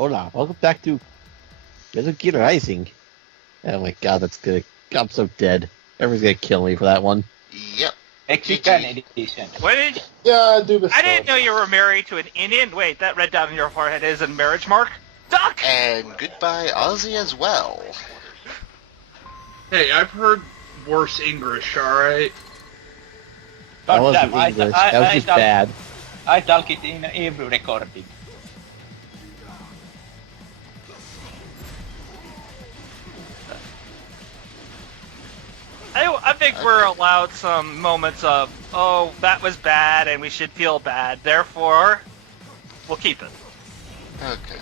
Hold on. Welcome back to Metal Gear Rising. Oh my god, that's good. I'm so dead. Everyone's gonna kill me for that one. Yep. Mexican edition. What did? Yeah, do this. I didn't know you were married to an Indian. Wait, that red dot on your forehead is a marriage mark. Duck. And goodbye, Ozzy, as well. Hey, I've heard worse English, alright? That God damn, wasn't English. That was just talk- bad. I talk it in every recording. I think we're allowed some moments of, oh, that was bad and we should feel bad. Therefore, we'll keep it. Okay.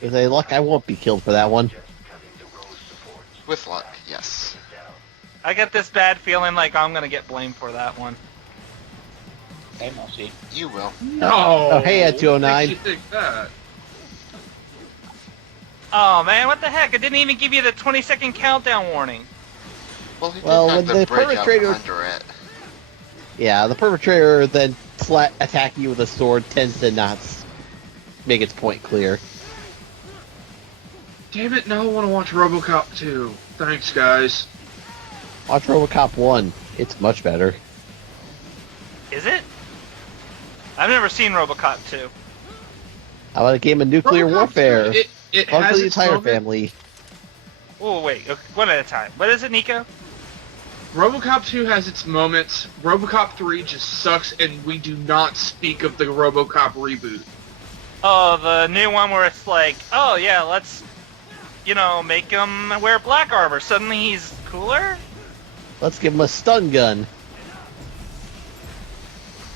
With any luck, I won't be killed for that one. With luck, yes. I get this bad feeling like I'm gonna get blamed for that one. I don't see. You will. No! Oh, hey, at What 209. makes you think that? Oh man, what the heck? It didn't even give you the 20-second countdown warning. Well, he did Well, have when the the bridge out perpetrator- under it. Yeah, the perpetrator then attacking you with a sword tends to not make its point clear. Damn it, now I want to watch RoboCop 2. Thanks, guys. Watch RoboCop 1. It's much better. Is it? I've never seen RoboCop 2. How about a game of nuclear RoboCop 2, warfare? It Fun has for the its entire moment. family. Oh wait, okay, one at a time. What is it, Nico? RoboCop 2 has its moments. RoboCop 3 just sucks, and we do not speak of the RoboCop reboot. Oh, the new one where it's like, oh yeah, let's, make him wear black armor. Suddenly he's cooler? Let's give him a stun gun.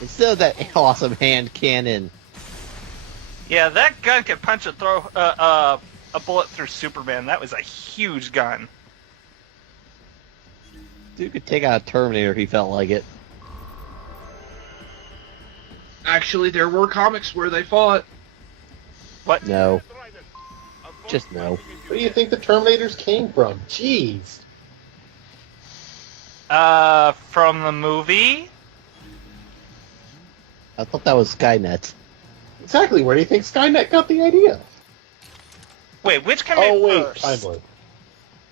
Instead of that awesome hand cannon. Yeah, that gun could punch and throw a bullet through Superman. That was a huge gun. Dude could take out a Terminator if he felt like it. Actually, there were comics where they fought. What? No. Just no. Where do you think the Terminators came from? Jeez. From the movie? I thought that was Skynet. Exactly. Where do you think Skynet got the idea? Wait, which came in Oh wait, first? Timely.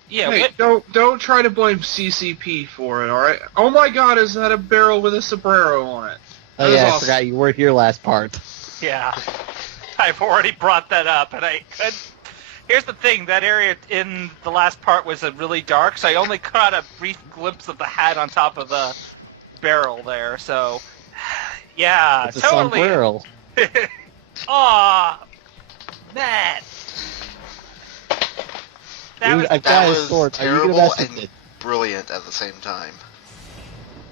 Yeah, Hey, what? don't try to blame CCP for it, alright? Oh my god, is that a barrel with a sombrero on it? Oh That is yeah, I awesome. forgot you weren't here last part. Yeah. I've already brought that up, and I could... Here's the thing, that area in the last part was really dark, so I only caught a brief glimpse of the hat on top of the barrel there, so... Yeah, It's a totally... sombrero. Aw, Matt. That Dude, was... I've That got his was sword. Are you gonna terrible mess with and it? brilliant at the same time.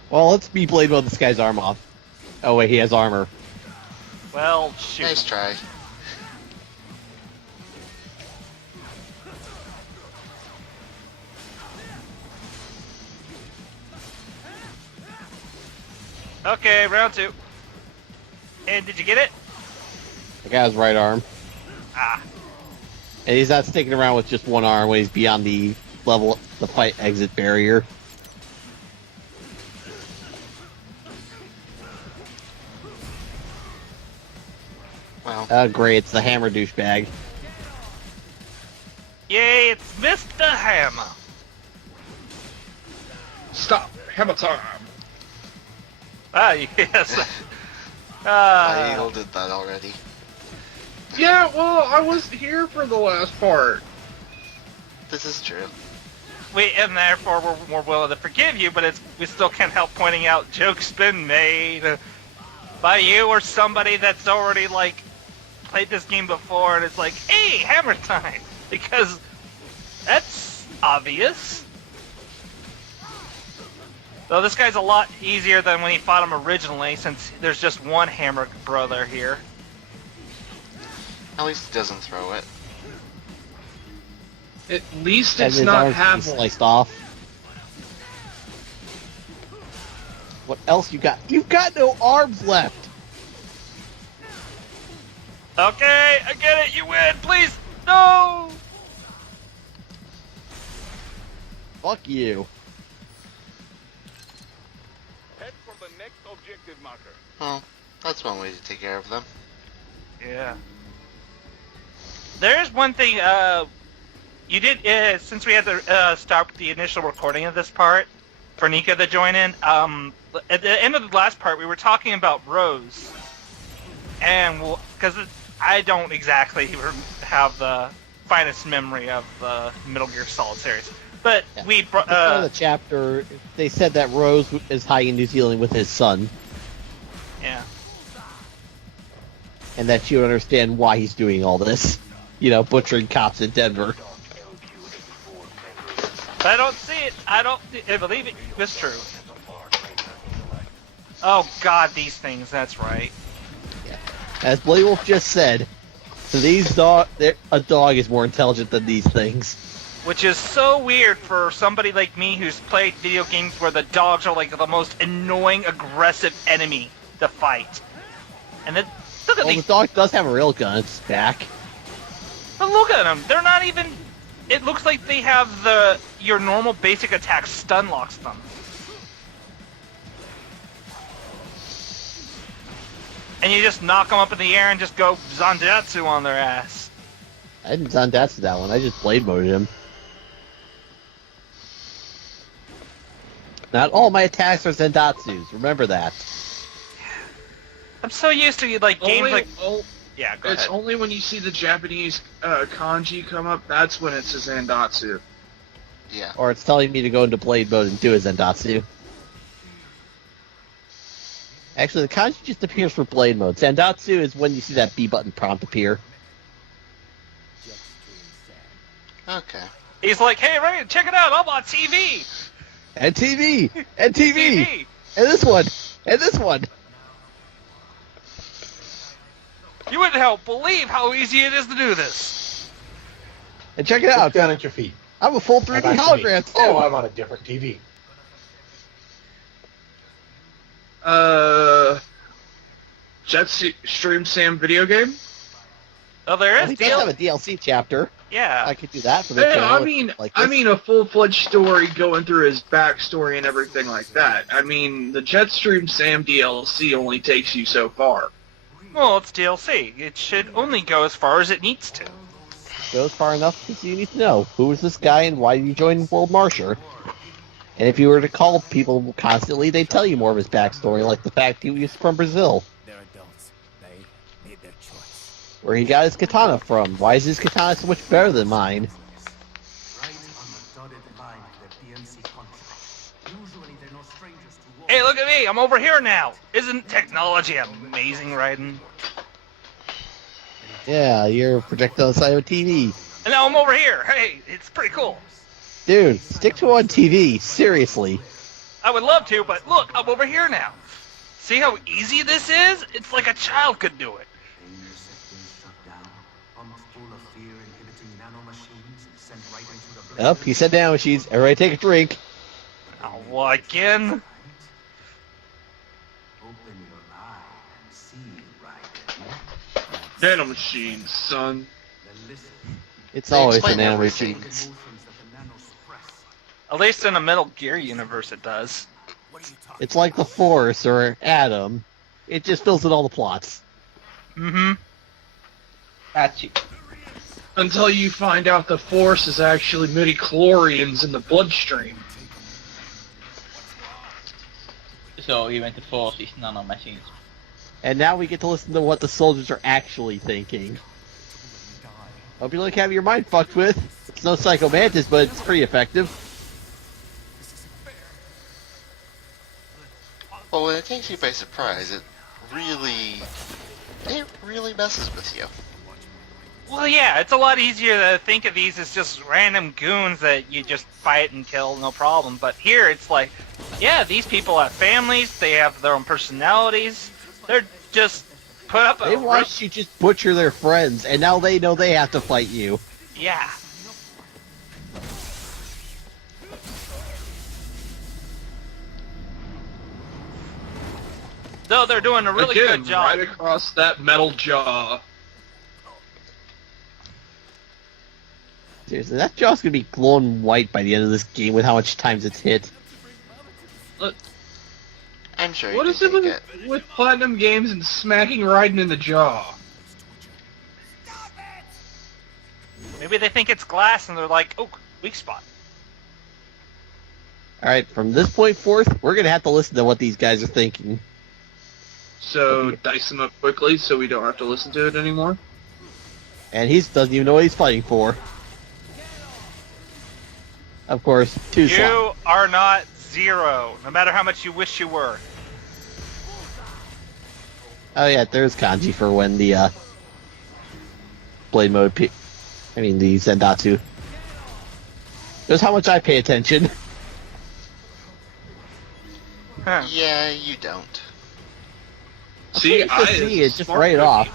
Well, let's be blade mode this guy's arm off. Oh wait, he has armor. Well, shoot. Nice try. Okay, round two. And did you get it? The guy has right arm. Ah. And he's not sticking around with just one arm when he's beyond the level, the fight exit barrier. Well, Oh great, it's the hammer douchebag. Yay, it's Mr. Hammer. Stop! Hammer time! Ah, yes. I yielded that already. Yeah, well, I was here for the last part. This is true. And therefore we're more willing to forgive you, but we still can't help pointing out jokes been made by you or somebody that's already, played this game before, and it's like, hey, hammer time! Because that's obvious. Though this guy's a lot easier than when he fought him originally, since there's just one hammer brother here. At least he doesn't throw it. At least And it's his not arms can be half. sliced off. What else you got? You've got no arms left! Okay, I get it, you win, please! No! Fuck you. Head for the next objective marker. Well, that's one way to take care of them. Yeah. There's one thing, you did, since we had to stop the initial recording of this part for Nika to join in, at the end of the last part, we were talking about Rose. And, because I don't exactly have the finest memory of the Metal Gear Solid series. But Yeah. we... At the start of the chapter, they said that Rose is hiding in New Zealand with his son, yeah. and that she would understand why he's doing all this. You know, butchering cops in Denver. But I don't see it. I believe it was true. Oh god, these things, that's right. As Blade Wolf just said, a dog is more intelligent than these things. Which is so weird for somebody like me who's played video games where the dogs are like the most annoying, aggressive enemy to fight. And then, look at Well, the these, dog does have a rail gun. It's back. but look at them. They're not even, it looks like they have your normal basic attack stun locks them. And you just knock them up in the air and just go Zandatsu on their ass. I didn't Zandatsu that one. I just blade moded him. Not all my attacks are Zandatsus. Remember that. I'm so used to like games like... Yeah, go It's ahead. only when you see the Japanese kanji come up, that's when it's a Zandatsu. Yeah. Or it's telling me to go into blade mode and do a Zandatsu. Actually, the kanji just appears for blade mode. Zandatsu is when you see that B button prompt appear. Okay. He's like, hey, Ryan, check it out, I'm on TV! And TV! And TV! And this one! And this one! You wouldn't believe how easy it is to do this. And check it Look out! down at your feet. I'm a full I'm 3D back to me. hologram, too! Oh, I'm on a different TV. Jetstream Sam video game? Oh, there is He does have a DLC chapter. Yeah. I could do that for the Hey, channel. I mean a full-fledged story going through his backstory and everything like that. I mean, the Jetstream Sam DLC only takes you so far. Well, it's DLC. It should only go as far as it needs to. Goes far enough because you need to know who is this guy and why did he join World Marsher. And if you were to call people constantly, they'd tell you more of his backstory, like the fact he was from Brazil. They're adults. They made their choice. Where he got his katana from. Why is his katana so much better than mine? Right on the dotted line of the PMC contract. Usually they're no strangers to war. Hey, look at me! I'm over here now! Isn't technology amazing, Raiden? Yeah, you're projected on the side of a TV. And now I'm over here! Hey, it's pretty cool. Dude, stick to on TV. Seriously. I would love to, but look, I'm over here now. See how easy this is? It's like a child could do it. Danger sectors shut down. Pumped full of fear inhibiting nanomachines and sent right into the Up, he said down, machines. Everybody take a drink. Oh, well, again? Open your eye and see, Raiden. Nanomachines, son. Then listen. It's They always the explain nano everything. machines. Emotions that the nano suppress. At least in the Metal Gear universe it does. What are you talking It's like the Force or Atom. It just fills in all the plots. Mm-hmm. That's it. Until you find out the Force is actually midi-chlorians in the bloodstream. So even the Force is nanomachines. And now we get to listen to what the soldiers are actually thinking. Hope you like having your mind fucked with. It's no Psycho Mantis, but it's pretty effective. Well, when it takes you by surprise, it really messes with you. Well, yeah, it's a lot easier to think of these as just random goons that you just fight and kill, no problem. But here, it's like, yeah, these people have families, they have their own personalities, they're just put up a... They watched you just butcher their friends, and now they know they have to fight you. Yeah. Though they're doing a really Again, good job. right across that metal jaw. Seriously, that jaw's gonna be glowing white by the end of this game with how much times it's hit. I'm sure you What can is it take with Platinum Games and smacking Raiden in the jaw? Maybe they think it's glass and they're like, oh, weak spot. Alright, from this point forth, we're gonna have to listen to what these guys are thinking. So dice them up quickly so we don't have to listen to it anymore. And he doesn't even know what he's fighting for. Of course, two slots. You are not zero, no matter how much you wish you were. Oh yeah, there's kanji for when the blade mode. The Zendatsu. Just how much I pay attention. Huh. Yeah, you don't. See, It's to see it, just write it off.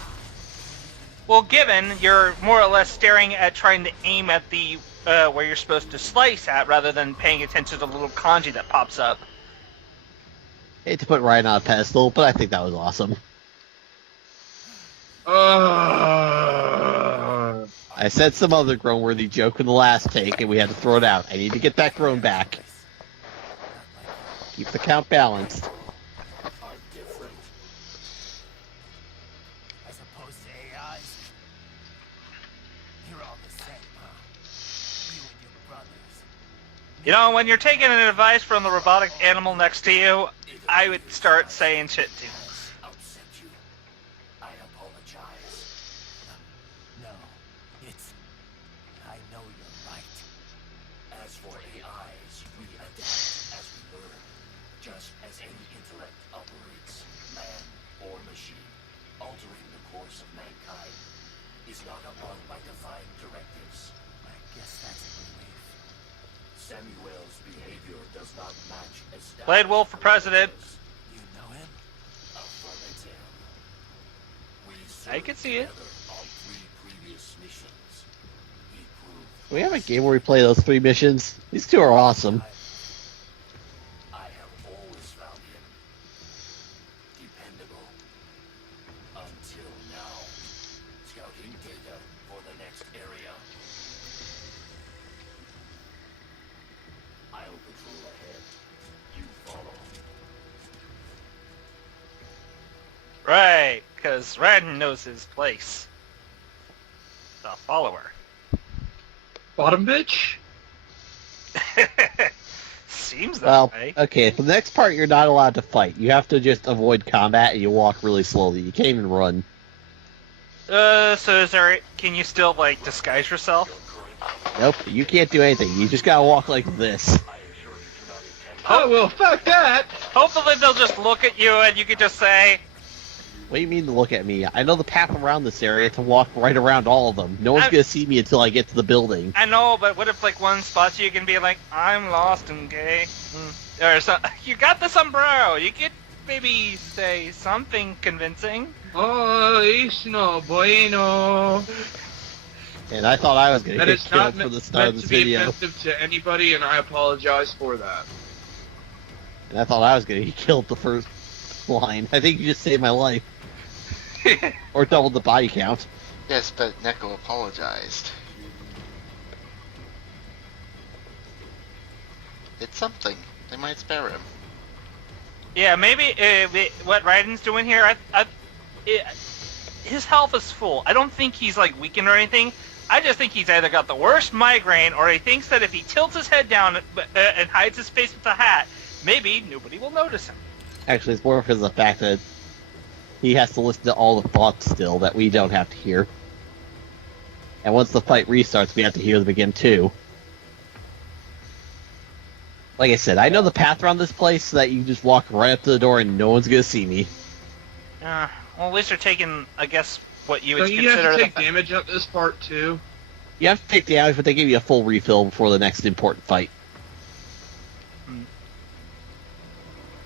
Well, given you're more or less staring at trying to aim at the where you're supposed to slice at, rather than paying attention to the little kanji that pops up. Hate to put Ryan on a pedestal, but I think that was awesome. I said some other groan-worthy joke in the last take, and we had to throw it out. I need to get that groan back. Keep the count balanced. Are different. As opposed to AIs. You're all the same, huh? You and your brothers. You know, when you're taking an advice from the robotic animal next to you, I would start saying shit too. Upset you. I apologize. No, it's... I know you're right. As for AIs, we adapt as we learn. Just as any intellect operates, man or machine, altering the course of mankind is not among my divine directives. I guess that's a relief. Samuel's behavior does not match established... Blade Wolf for president. You know him? Affirmative. I can see it. On 3 previous missions. He proved Can we have a game where we play those 3 missions? These 2 are awesome. I have always found him dependable. Until now. Scouting data for the next area. I'll patrol ahead. You follow. Right, because Ren knows his place. The follower. Bottom bitch? Seems that Well, way. okay, for the next part, you're not allowed to fight. You have to just avoid combat, and you walk really slowly. You can't even run. So is there? Can you still like disguise yourself? Nope, you can't do anything. You just gotta walk like this. Oh, well, fuck that! Hopefully they'll just look at you and you can just say, What do you mean to look at me? I know the path around this area to walk right around all of them. No one's I'm- gonna see me until I get to the building. I know, but what if like one spots you, you can be like, I'm lost and gay. Or so, you got the sombrero. You could maybe say something convincing. Oh, it's no bueno. And I thought I was gonna That get is killed not for the meant start of this to be video. offensive to anybody, and I apologize for that. And I thought I was gonna get killed the first line. I think you just saved my life. Or doubled the body count. Yes, but Neko apologized. It's something. They might spare him. Yeah, maybe what Raiden's doing here, his health is full. I don't think he's like weakened or anything. I just think he's either got the worst migraine, or he thinks that if he tilts his head down and hides his face with a hat, maybe nobody will notice him. Actually, it's more because of the fact that he has to listen to all the thoughts still that we don't have to hear. And once the fight restarts, we have to hear them again too. Like I said, I know the path around this place so that you just walk right up to the door and no one's gonna see me. Well, at least they're taking, I guess, what you would Don't you have consider to take the... damage at this part, too? You have to take damage, but they give you a full refill before the next important fight.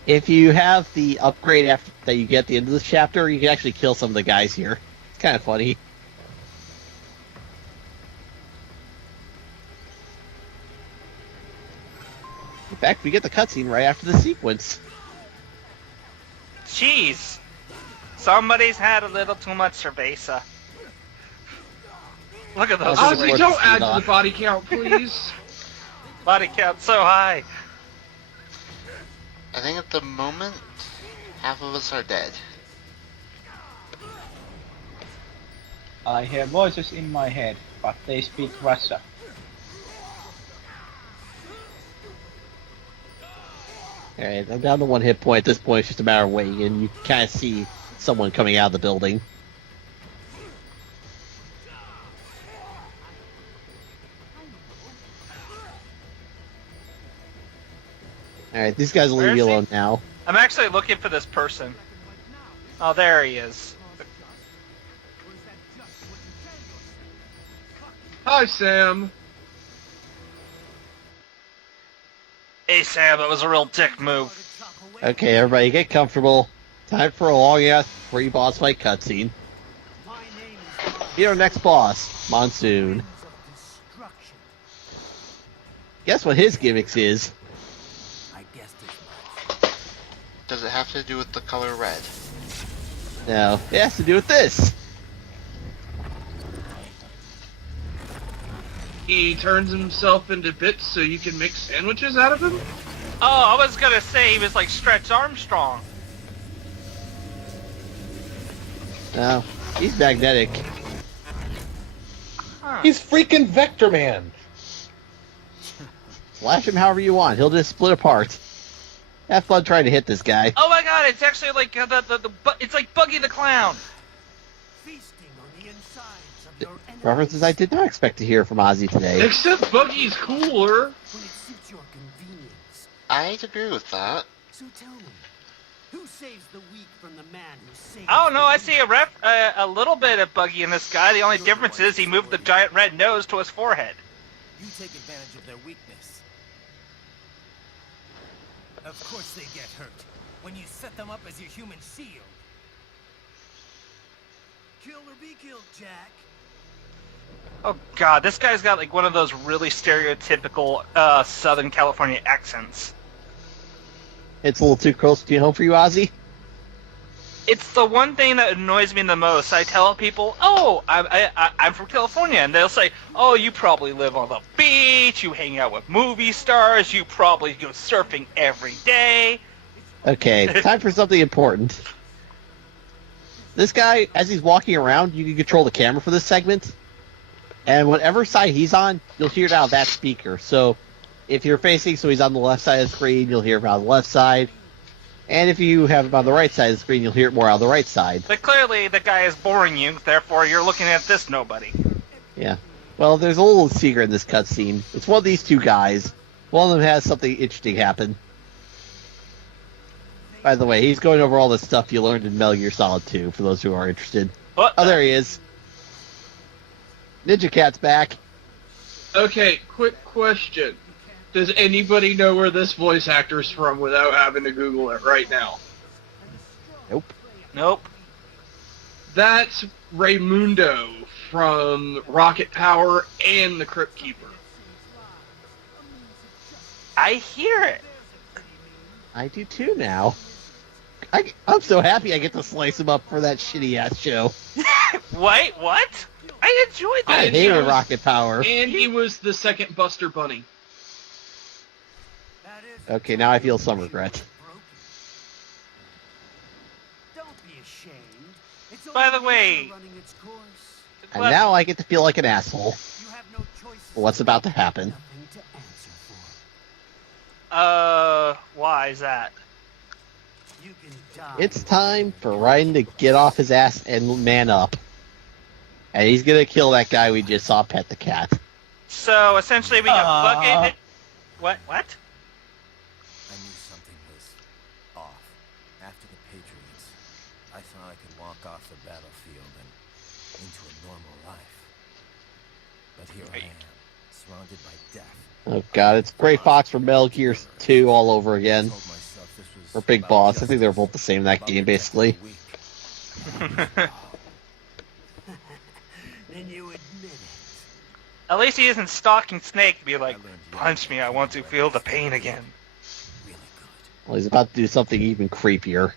If you have the upgrade after that you get at the end of this chapter, you can actually kill some of the guys here. It's kind of funny. In fact, we get the cutscene right after the sequence. Jeez. Somebody's had a little too much cerveza. Look at those Oh, this is Ozzy, worth don't the add speed to the off. body count, please. body count so high. I think at the moment, half of us are dead. I hear voices in my head. but they speak Russia. Alright, I'm down to 1 hit point. At this point, it's just a matter of waiting, and you kind of see someone coming out of the building. Alright, these guys will Where leave you is he? alone now. I'm actually looking for this person. Oh, there he is. Hi, Sam. Hey, Sam, that was a real dick move. Okay, everybody, get comfortable. Time for a long-ass free-boss fight cutscene. Meet our next boss, Monsoon. Guess what his gimmicks is? I guessed as much. Does it have to do with the color red? No, it has to do with this. He turns himself into bits so you can make sandwiches out of him? Oh, I was gonna say he was like Stretch Armstrong. No, he's magnetic. Huh. He's freaking Vector Man. Slash him however you want. He'll just split apart. Have fun trying to hit this guy. Oh my god, it's actually like it's like Buggy the Clown. Feasting on the insides of your enemies References I did not expect to hear from Ozzy today. Except Buggy's cooler. when it suits your convenience. I'd agree with that. So tell me, who saves the weak from the man who saves Oh no, the I see a little bit of Buggy in this guy. The only difference is he moved the giant red nose to his forehead. You take advantage of their weakness. Of course they get hurt when you set them up as your human shield. Kill or be killed, Jack. Oh god, this guy's got like one of those really stereotypical Southern California accents. It's a little too close to home for you, Ozzy? It's the one thing that annoys me the most. I tell people, "Oh, I'm from California," and they'll say, "Oh, you probably live on the beach. You hang out with movie stars. You probably go surfing every day." Okay, time for something important. This guy, as he's walking around, you can control the camera for this segment. And whatever side he's on, you'll hear it out of that speaker. So if you're facing, so he's on the left side of the screen, you'll hear him on the left side. And if you have him on the right side of the screen, you'll hear it more on the right side. But clearly, the guy is boring you. Therefore, you're looking at this nobody. Yeah. Well, there's a little secret in this cutscene. It's one of these two guys. One of them has something interesting happen. By the way, he's going over all the stuff you learned in Metal Gear Solid 2, for those who are interested. What? Oh, there he is. Ninja Cat's back. Okay, quick question. Does anybody know where this voice actor's from without having to Google it right now? Nope. Nope. That's Raymundo from Rocket Power and the Crypt Keeper. I hear it. I do too now. I'm so happy I get to slice him up for that shitty-ass show. Wait, what? I enjoyed I that. And hated he was- Rocket Power. And he was the second Buster Bunny. That is Okay, now I feel some regret. broken. Don't be ashamed. It's By only the way- nature running its course. And now I get to feel like an asshole. You have no choice. What's about to happen? Nothing to answer for. Why is that? You can die. It's time for Ryan to get off his ass and man up. And he's gonna kill that guy we just saw pet the cat. So essentially, we got Bucket. What? What? I knew something was off. After the Patriots, I thought I could walk off the battlefield and into a normal life. But here I am, surrounded by death. Oh god, it's Gray Fox from Metal Gear 2 all over I again. told myself this was Or Big about Boss. I think they're justice, both the same in that about game, the death of the basically. weak. Then you admit it. At least he isn't stalking Snake to be like, I learned punch me, I want to feel the pain again. Really good. Well, he's about to do something even creepier.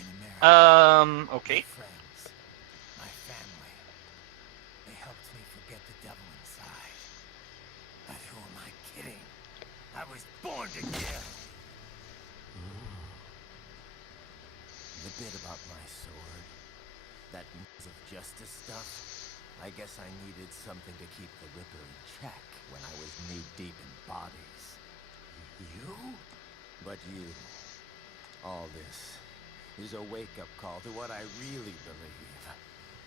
In America, Okay. my friends, my family, they helped me forget the devil inside. But who am I kidding? I was born to kill. The bit about my sword, that means of justice stuff, I guess I needed something to keep the Ripper in check when I was knee-deep in bodies. You? But you. All this is a wake-up call to what I really believe.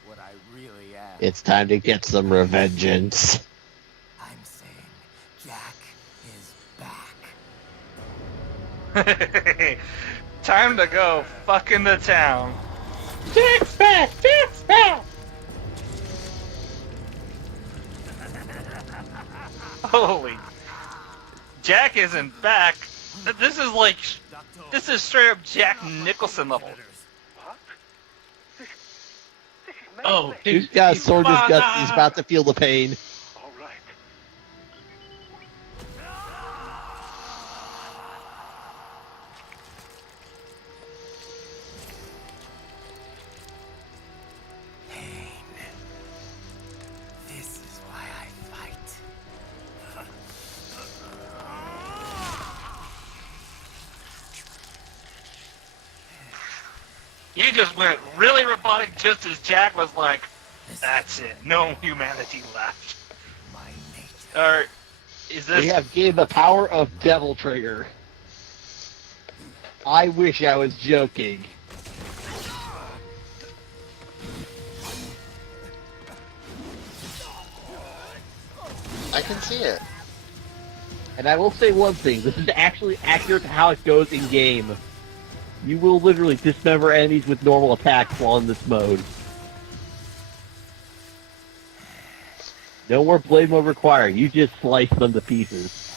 What I really am. It's time to get some revengeance. I'm saying Jack is back. Time to go fuck into town. Jack's back! Jack's back! Holy. Jack isn't back. This is straight up Jack Nicholson level. Oh, He's got a sword in his guts. He's about to feel the pain. All right. Pain. This is why I fight. You just went really robotic just as Jack was like, that's it, no humanity left. My nature. Or is this... We have gained the power of Devil Trigger. I wish I was joking. I can see it. And I will say one thing, this is actually accurate to how it goes in game. You will literally dismember enemies with normal attacks while in this mode. No more blade mode required, you just slice them to pieces.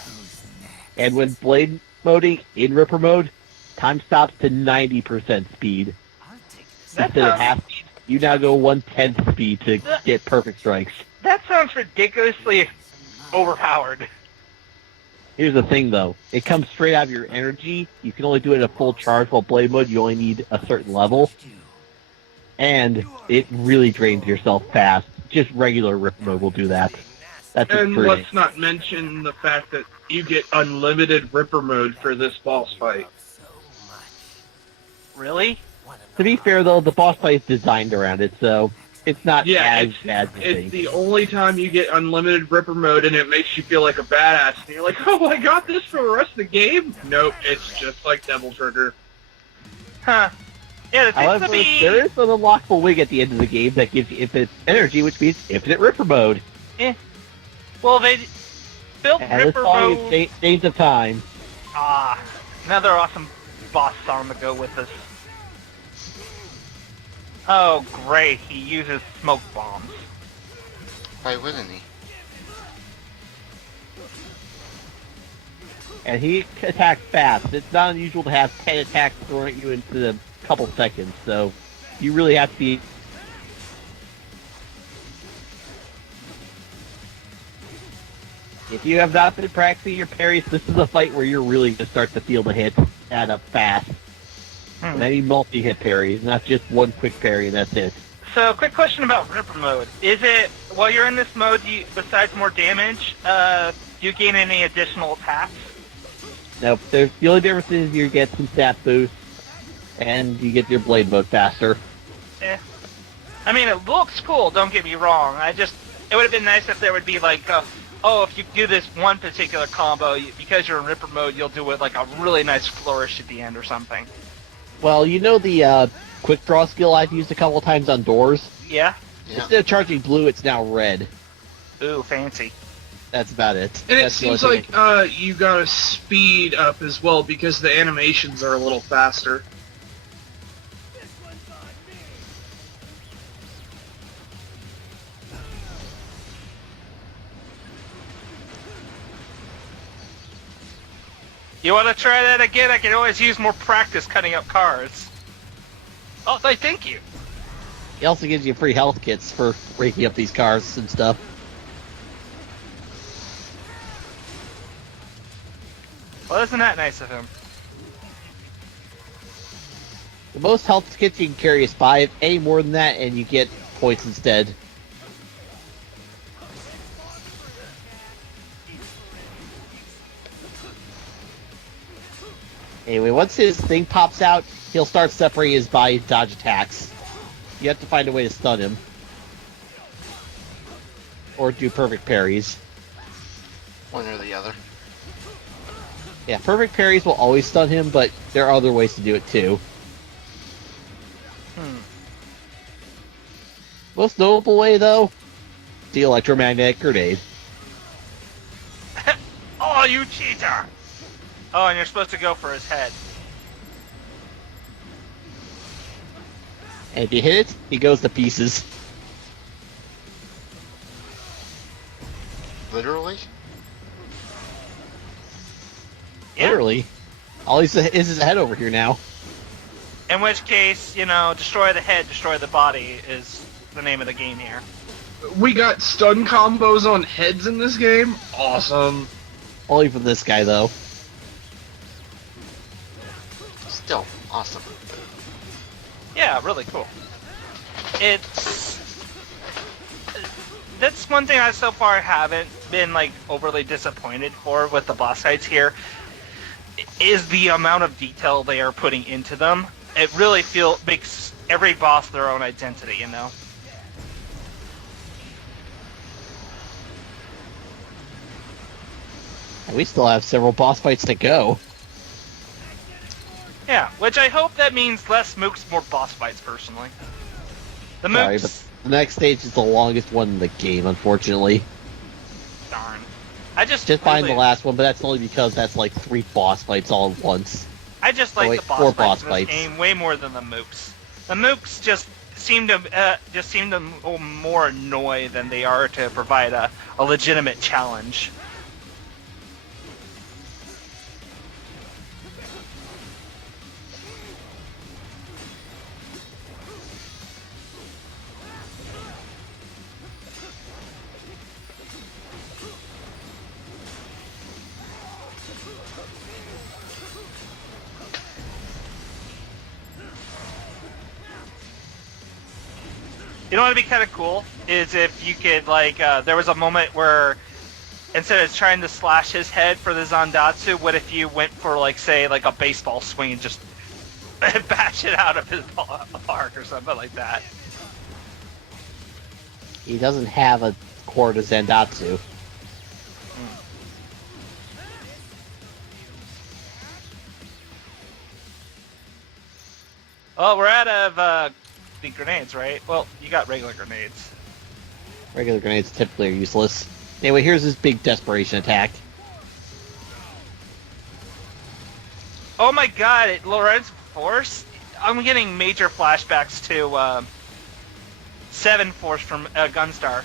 And when blade moding in Ripper mode, time stops to 90% speed. Instead of half speed, you now go 1/10 speed to get perfect strikes. That sounds ridiculously overpowered. Here's the thing, though. It comes straight out of your energy. You can only do it at a full charge, while blade mode, you only need a certain level. And it really drains yourself fast. Just regular Rip mode will do that. That's And pretty. let's not mention the fact that you get unlimited Ripper mode for this boss fight. Really? To be fair, though, the boss fight is designed around it, so it's not Yeah, as bad as you It's think. the only time you get unlimited Ripper mode, and it makes you feel like a badass. And you're like, oh, I got this for the rest of the game? Nope, it's just like Devil Trigger. Huh. Yeah, it seems However, to be... there is an unlockable wig at the end of the game that gives you infinite energy, which means infinite Ripper mode. Well, they built And this Ripper song mode... is Chains of Time. Ah, another awesome boss song to go with us. Oh, great, he uses smoke bombs. Why wouldn't he? And he attacks fast. It's not unusual to have 10 attacks thrown at you into a couple seconds, so you really have to be... If you have not been practicing your parries, this is a fight where you're really going to start to feel the hits add up fast. And I need multi-hit parries, not just one quick parry and that's it. So, quick question about Ripper mode. Is it, while you're in this mode, besides more damage, do you gain any additional attacks? Now, the only difference is you get some stat boosts, and you get your blade mode faster. I mean, it looks cool, don't get me wrong. It would have been nice if there would be like, oh, if you do this one particular combo, because you're in Ripper mode, you'll do it like a really nice flourish at the end or something. Well, you know the quick draw skill I've used a couple of times on doors? Yeah? Yeah. Instead of charging blue, it's now red. Ooh, fancy. That's about it. And it That's the seems only like thing. you gotta speed up as well because the animations are a little faster. You want to try that again? I can always use more practice cutting up cards. Oh, thank you. He also gives you free health kits for breaking up these cars and stuff. Well, isn't that nice of him? The most health kits you can carry is 5. Any more than that, and you get points instead. Anyway, once his thing pops out, he'll start separating his body to dodge attacks. You have to find a way to stun him. or do perfect parries. One or the other. Yeah, perfect parries will always stun him, but there are other ways to do it too. Most notable way, though, the electromagnetic grenade. Oh, you cheater! Oh, and you're supposed to go for his head. And if you hit it, he goes to pieces. Literally? Yeah. Literally. All he's is his head over here now. In which case, you know, destroy the head, destroy the body is the name of the game here. We got stun combos on heads in this game. Awesome. Only for this guy, though. Still awesome. Yeah, really cool. That's one thing I so far haven't been like overly disappointed for with the boss fights here, is the amount of detail they are putting into them. It really makes every boss their own identity, you know? And we still have several boss fights to go. Yeah, which I hope that means less mooks, more boss fights, personally. The Sorry, mooks... but the next stage is the longest one in the game, unfortunately. Darn. I just Behind really- the last one, but that's only because that's like 3 boss fights all at once. I just like wait, the boss 4 fights boss in this fights. game way more than the mooks. The mooks just seem to more annoy than they are to provide a legitimate challenge. You know what would be kind of cool is if you could, like, there was a moment where instead of trying to slash his head for the Zandatsu, what if you went for, like, say, like a baseball swing and just bash it out of his park or something like that? He doesn't have a core to Zandatsu. Well, we're out of the grenades, right? Well, you got regular grenades. Regular grenades typically are useless. Anyway, here's his big desperation attack. Oh my god, Lorenz Force? I'm getting major flashbacks to 7 Force from Gunstar.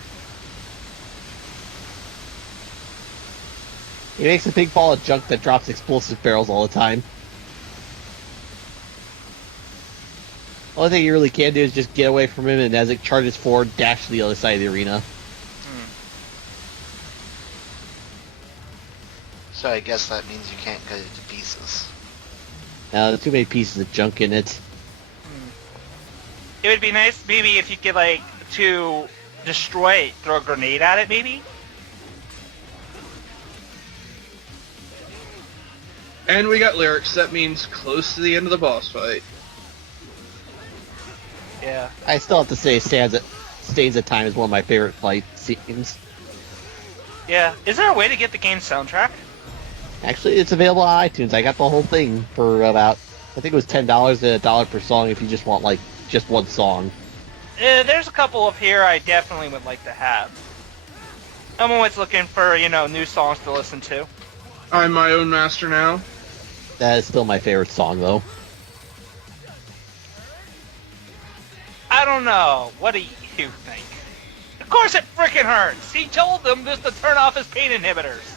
He makes a big ball of junk that drops explosive barrels all the time. Only thing you really can do is just get away from him, and as it charges forward, dash to the other side of the arena. So I guess that means you can't cut it to pieces. There's too many pieces of junk in it. It would be nice maybe if you could, like, to destroy it, throw a grenade at it maybe? And we got lyrics. That means close to the end of the boss fight. Yeah. I still have to say Stains of Time is one of my favorite fight scenes. Yeah. Is there a way to get the game's soundtrack? Actually, it's available on iTunes. I got the whole thing for about, I think it was $10 and $1 per song if you just want, like, just one song. There's a couple of here I definitely would like to have. I'm always looking for, you know, new songs to listen to. I'm my own master now. That is still my favorite song, though. I don't know. What do you think? Of course it frickin' hurts! He told them just to turn off his pain inhibitors.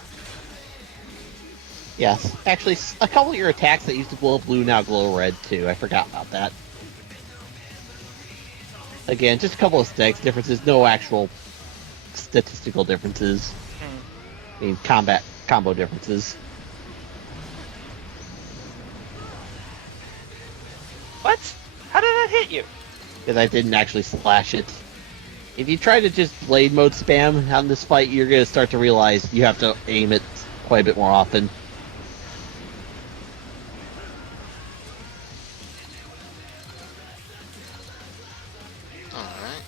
Yes. Actually, a couple of your attacks that used to glow blue now glow red, too. I forgot about that. Again, just a couple of aesthetics differences, no actual statistical differences. I mean, combo differences. What? How did that hit you? Because I didn't actually slash it. If you try to just blade mode spam on this fight, you're going to start to realize you have to aim it quite a bit more often. Alright.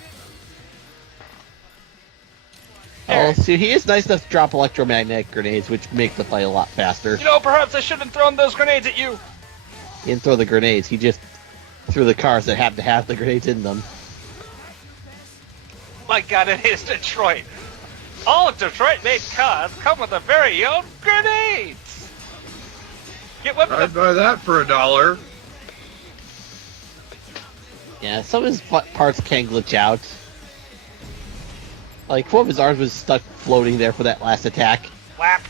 Oh, see, he is nice enough to drop electromagnetic grenades, which make the fight a lot faster. You know, perhaps I shouldn't have thrown those grenades at you. He didn't throw the grenades, he just threw the cars that happen to have the grenades in them. My God, it is Detroit. All Detroit-made cars come with a very own grenades. Get whipped I'd buy that for $1. Yeah, some of his parts can glitch out. Like, one of his arms was stuck floating there for that last attack. Whap.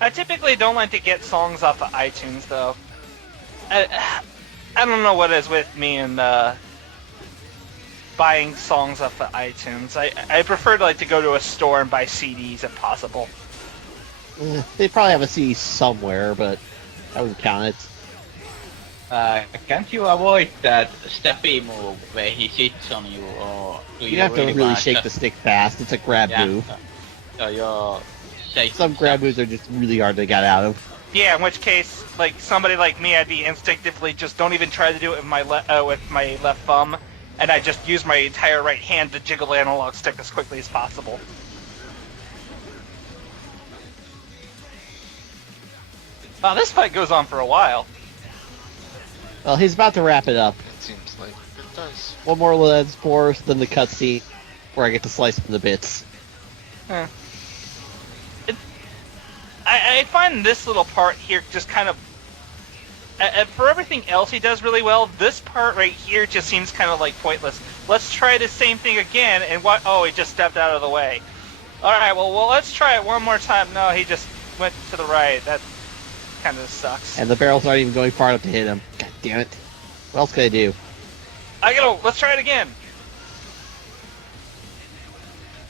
I typically don't like to get songs off of iTunes, though. I don't know what is with me and buying songs off of iTunes. I prefer to go to a store and buy CDs if possible. They probably have a CD somewhere, but I wouldn't count it. Can't you avoid that steppy move where he sits on you, or do You have to really want shake the stick fast. It's a grab move. So you're shaking. Some grab moves are just really hard to get out of. Yeah, in which case, like somebody like me, I'd be instinctively just don't even try to do it with my left thumb, and I just use my entire right hand to jiggle the analog stick as quickly as possible. Wow, this fight goes on for a while. Well, he's about to wrap it up. It seems like it does. One more Lens Force, then the cutscene, where I get to slice him to bits. I find this little part here just kind of... for everything else he does really well, this part right here just seems kind of like pointless. Let's try the same thing again, and what? Oh, he just stepped out of the way. Alright, well, let's try it one more time. No, he just went to the right. That kind of sucks. And the barrels aren't even going far enough to hit him. God damn it. What else can I do? Let's try it again.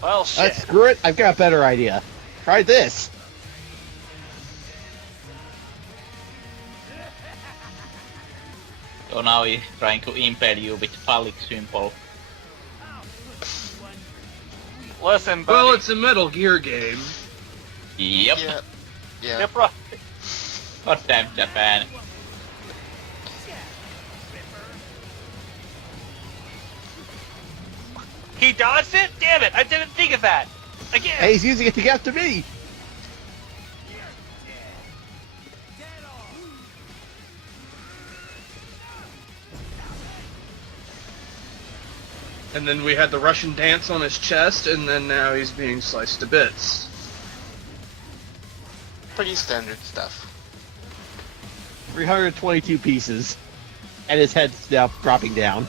Well, shit. Screw it. I've got a better idea. Try this. So now he's trying to impale you with phallic symbol. Listen, buddy. Well, it's a Metal Gear game. Yep. Yeah. Yep, right. God damn Japan. He dodged it? Damn it, I didn't think of that. Again. Hey, he's using it to get after me. And then we had the Russian dance on his chest, and then now he's being sliced to bits. Pretty standard stuff. 322 pieces. And his head's now dropping down.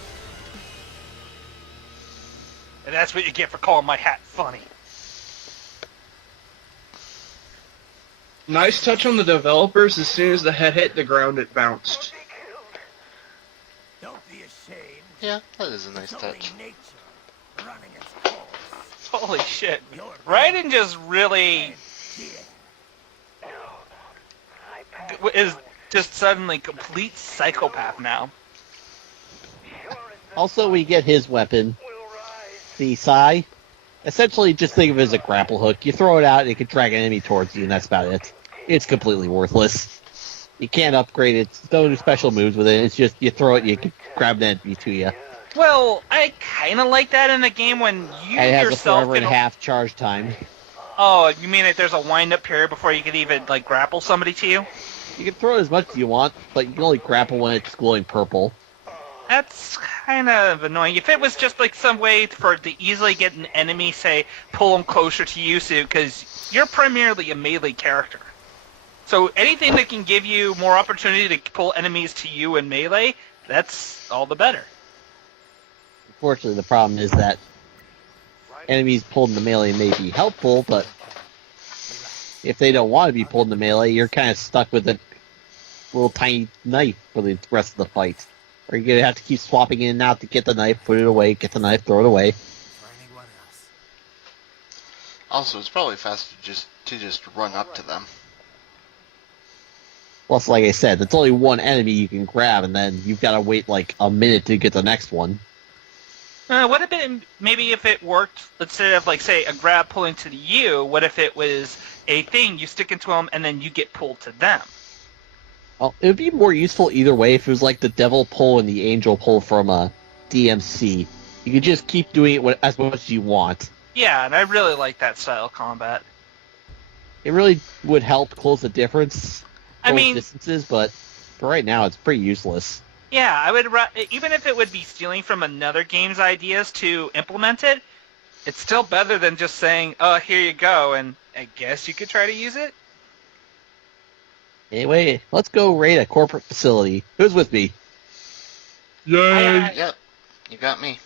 And that's what you get for calling my hat funny. Nice touch on the developers. As soon as the head hit the ground, it bounced. Don't be ashamed. Yeah, that is a nice It's only touch. nature running its course. Holy shit. Raiden just really is just suddenly complete psychopath now. Also, we get his weapon, the Sai. Essentially, just think of it as a grapple hook. You throw it out, and it can drag an enemy towards you, and that's about it. It's completely worthless. You can't upgrade it. Don't do special moves with it. It's just, you throw it, you can grab the enemy to you. Well, I kind of like that in the game when you And it has a yourself forever and a half charge time. Oh, you mean that there's a wind-up period before you can even, like, grapple somebody to you? You can throw it as much as you want, but you can only grapple when it's glowing purple. That's kind of annoying. If it was just, like, some way to easily get an enemy, say, pull them closer to you, because you're primarily a melee character. So anything that can give you more opportunity to pull enemies to you in melee, that's all the better. Unfortunately, the problem is that enemies pulled into melee may be helpful, but if they don't want to be pulled into melee, you're kind of stuck with a little tiny knife for the rest of the fight. Or you're going to have to keep swapping in and out to get the knife, put it away, get the knife, throw it away. For anyone else. Also, it's probably faster to just run up to them. Plus, like I said, it's only one enemy you can grab, and then you've got to wait like a minute to get the next one. What if it, maybe if it worked, instead of like say a grab pulling to you, what if it was a thing you stick into them and then you get pulled to them? Well, it would be more useful either way if it was like the devil pull and the angel pull from DMC. You could just keep doing it as much as you want. Yeah, and I really like that style of combat. It really would help close the difference. I mean, distances, but for right now, it's pretty useless. Yeah, I would even if it would be stealing from another game's ideas to implement it, it's still better than just saying, "Oh, here you go," and I guess you could try to use it. Anyway, let's go raid a corporate facility. Who's with me? Yay! Yep, you got me.